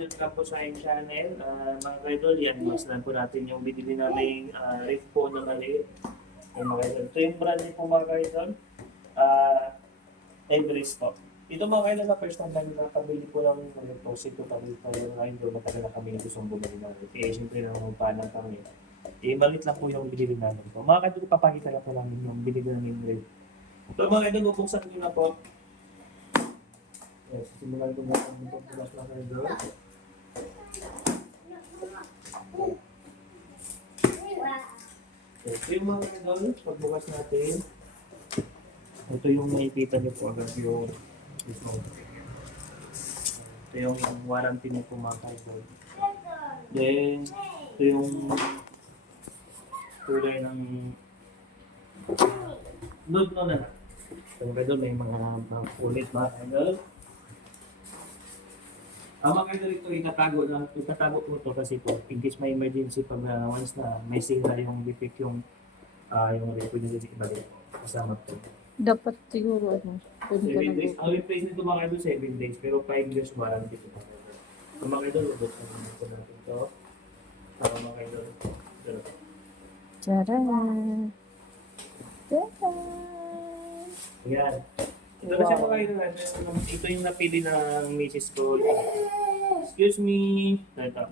welcome po sa aking channel. Mga kaidol, yan, mas lang po natin yung binili namin ref po na maliit. Yung mga kaidol. Ito yung brand niyo po mga kaidol. Everest po. Ito mga kaidol na first time namin nakabili po ng deposit ko kami pa yung kaidol. Matagal na kami na gustong bumili ng ref. Eh, siyempre nangungupahan kami. Eh, malit lang po yung binili namin po. Mga kaidol, papakita lang po namin yung binili namin ref. So mga kaidol, bubuksan ko na po. Yes, simulan ko na ang pagbukas ng kaidol. Okay, so yung mga kaidol, pagbukas natin, ito yung makikita niyo po agad yung ito yung warranty niyo po mga kaidol. Then, ito yung kulay ng nude no na. So mga kaidol, may mga ulit mga kaidol. Ang mga kaidol ito, itatago po ito kasi po, in case may emergency pag once na may signal yung defect yung record nyo din ibalik kasama po. Dapat siguro 7 days. Ang replace nito mga kaidol 7 days, pero 5 years warranty ito mga kaidol. Ang mga kaidol, ubos na po natin ito. Mga kaidol, ito. Charan! Charan! Ayan. Ito na siya mga kaidol. Ito yung napili ng misis ko. Excuse me. Ito.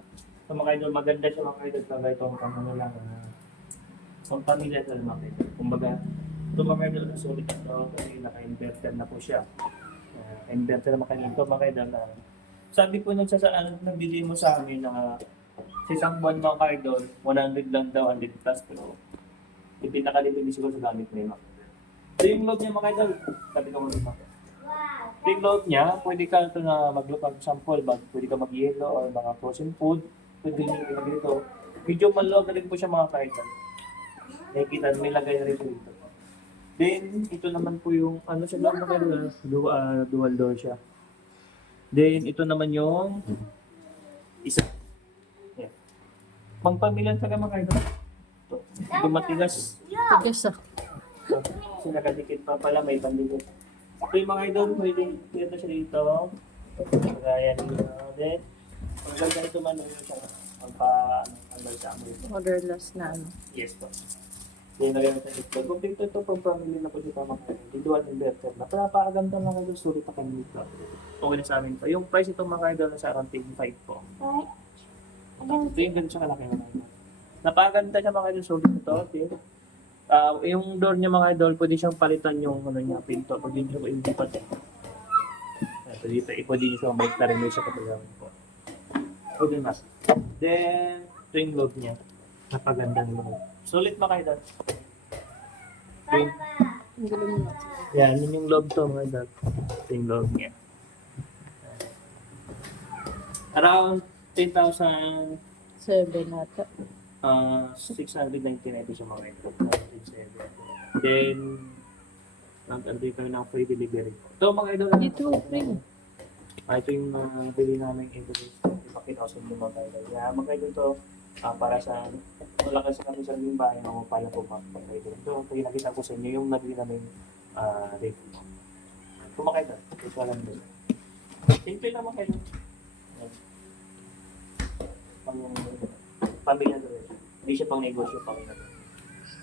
So mga kaidol, maganda siya mga kaidol. Kaya ito ang pamano lang. Ang pamilya sa mga kaidol. Kumbaga, ito mga kaidol, sulit ito. Kasi naka-inverter na po siya. Inverter na makain ito mga kaidol. Sabi po nagbili mo sa amin na sa isang buwan mga kaidol, 100 lang daw, 100 plus. Pero pinakalimutin siguro sa gamit mo yun. So yung load niya mga kaidol, sabi ko muna. Yung load niya, pwede ka ito na mag-load ng sample bag, pwede ka mag-yelo or mga frozen food, pwede nyo ito. Medyo malog na rin po siya mga kaidol. Nakikita, may lagay na rin po dito. Then, ito naman po yung, ano siya lang mga kaidol, dual door siya. Then, ito naman yung isa. Yeah. Pangpamilyan sa mga kaidol. Ito matigas. Tigas ah. Kasi nakadikit pa pala, may pandikit. So yung mga idol, pwede dito siya dito. Kagaya dito. Then, pag ganito man yun siya, magpa-andal sa amin. Orderless na ano. Yes po. Then, nagano sa dito. Kung dito ito, pang family na po dito mga idol. Dito at inverter na. Pero napakaganda mga idol, sulit na kami dito. Okay na sa amin pa. Yung price ito mga idol, nasa around 25 po. Ito yung ganito siya kalaki mga idol. Napakaganda siya mga idol, sulit ito. Okay. Yung door niya mga idol, pwede siyang palitan yung ano niya, pinto. Pwede niyo hindi pa ito. Pwede niyo siya make na rin siya kapag po. Pwede na. Then, ito yung load niya. Napagandang load. Sulit mga idol. Yung, Ang galing mo. yan, yun yung load to mga idol. Ito yung load niya. Around 10,000 7 ata. 699 ito siya mga ito. Then, nag-order kami ng free delivery. Ito mga idol. Dito, free. Ito yung bili namin ito. Ipakinosin yung mga idol. Kaya mga idol to, para sa wala kasi kami sa aming bahay, mamapala po mga idol. Ito, pinakita ko sa inyo yung nabili namin review. Ito mga idol. Ito lang din. Simple lang mga idol. Pamilya doon. Hindi siya pang negosyo,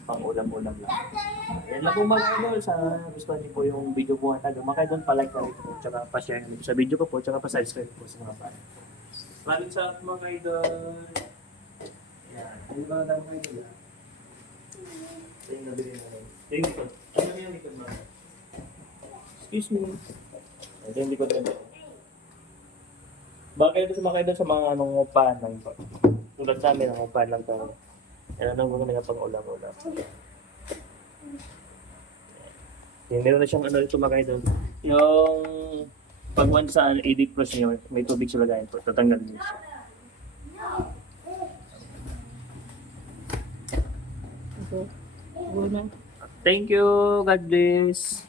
pang ulam-ulam lang. Yan lang po mga idol. Sa gusto niyo po yung video po natin. Mga idol, palike na rin po. Tsaka pa-share nyo sa video ko po. Tsaka pa-subscribe po sa mga pala. Maraming sa mga idol. Yan. Ano ba na mga idol? Ito yung nabili na rin. Ito yung likod. Ano yung likod mga? Excuse me. Ito yung likod na rin. Baka ito sa mga idol sa mga nangungupahan lang po. Tulad sa amin, nangungupahan lang tayo. Yan ang mga nila pang ulam-ulam. Meron na siyang ano ito mga idol. Yung pag once sa edit plus niyo, may tubig siya lagayin po. Tatanggal niyo siya. Okay. Go na. Thank you. God bless.